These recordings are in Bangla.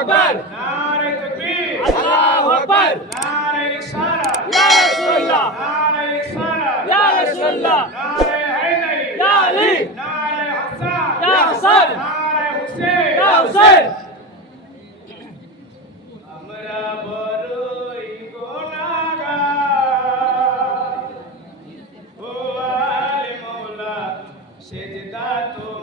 আকবার নারে তাকবীর আল্লাহু আকবার নারে রিসালা ইয়া রাসূলুল্লাহ নারে রিসালা ইয়া রাসূলুল্লাহ নারে হায়দারি ইয়া আলী নারে হাসান ইয়া হাসান নারে হুসেন ইয়া হুসাইন আমরা বড়ই গুনাহগার ও আলে মওলা সেজদা তোমার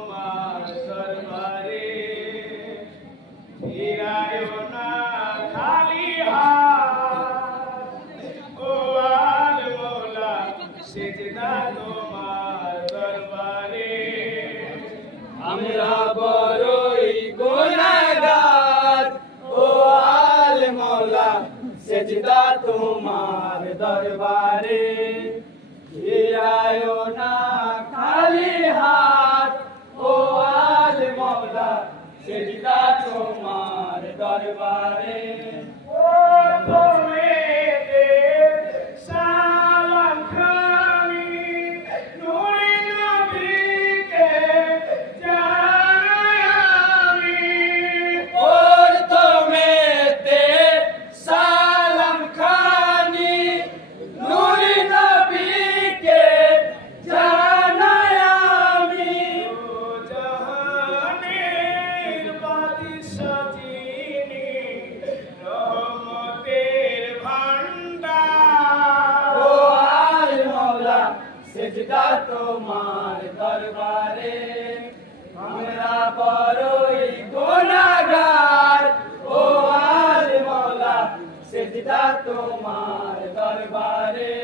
সেজদা তোমার দরবারে আমরা বড়ই গুনাহগার ও আল মওলা সেজদা তোমার দরবারে ফিরায়ো না খালি হাত ও আল মওলা সেজদা তোমার দরবারে। সেজদা তোমার দরবারে। আমরা বড়ই গোনাগার ও আল মওলা সেজদা তোমার দরবারে।